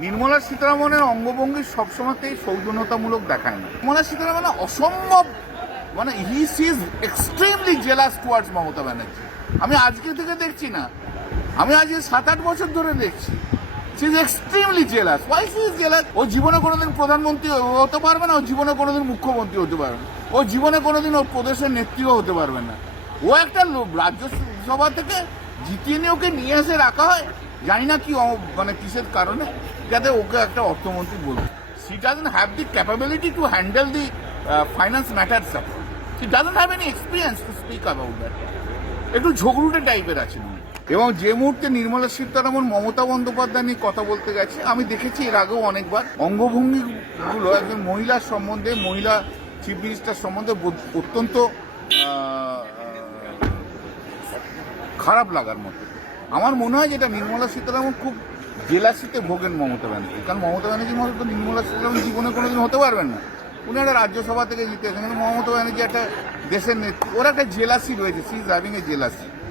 নির্মলা সীতারামনের অঙ্গভঙ্গি সবসময়তেই সৌজন্যতামূলক দেখায় না। নির্মলা সীতারামন অসম্ভব, মানে he is extremely jealous towards Mamata Banerjee. আমি আজকে থেকে দেখছি না, আমি আজকে 7-8 বছর ধরে দেখছি। She is extremely jealous. Why she is jealous? ও জীবনে কোনোদিন প্রধানমন্ত্রী হতে পারবে না, ও জীবনে কোনোদিন মুখ্যমন্ত্রী হতে পারবে না, ও জীবনে কোনোদিন ও প্রদেশের নেত্রীও হতে পারবে না। ও একটা রাজ্যসভা থেকে জিতিয়ে নিয়ে ওকে নিয়ে এসে রাখা হয়, জানি না কি মানে কিসের কারণে, যাতে ওকে একটা অর্থমন্ত্রী বলবে। She doesn't have the capability to handle the finance matters. She doesn't have any experience to speak about that. একটু ঝগড়ুটে টাইপের আছে। এবং যে মুহূর্তে নির্মলা সীতারামন মমতা বন্দ্যোপাধ্যায় নিয়ে কথা বলতে গেছে, আমি দেখেছি এর আগেও অনেকবার অঙ্গভঙ্গিগুলো একজন মহিলার সম্বন্ধে, মহিলা চিফ মিনিস্টার সম্বন্ধে অত্যন্ত খারাপ লাগার মতো। আমার মনে হয় যেটা নির্মলা সীতারামন খুব জেলাসিতে ভোগেন মমতা ব্যানার্জি, কারণ মমতা ব্যানার্জির মতো তো নির্মলা সীতারামন জীবনে কোনোদিন হতে পারবেন না। উনি একটা রাজ্যসভা থেকে জিতেছেন, কিন্তু মমতা ব্যানার্জি একটা দেশের নেত্রী, ওর একটা জেলাসি রয়েছে। She is having a jealousy.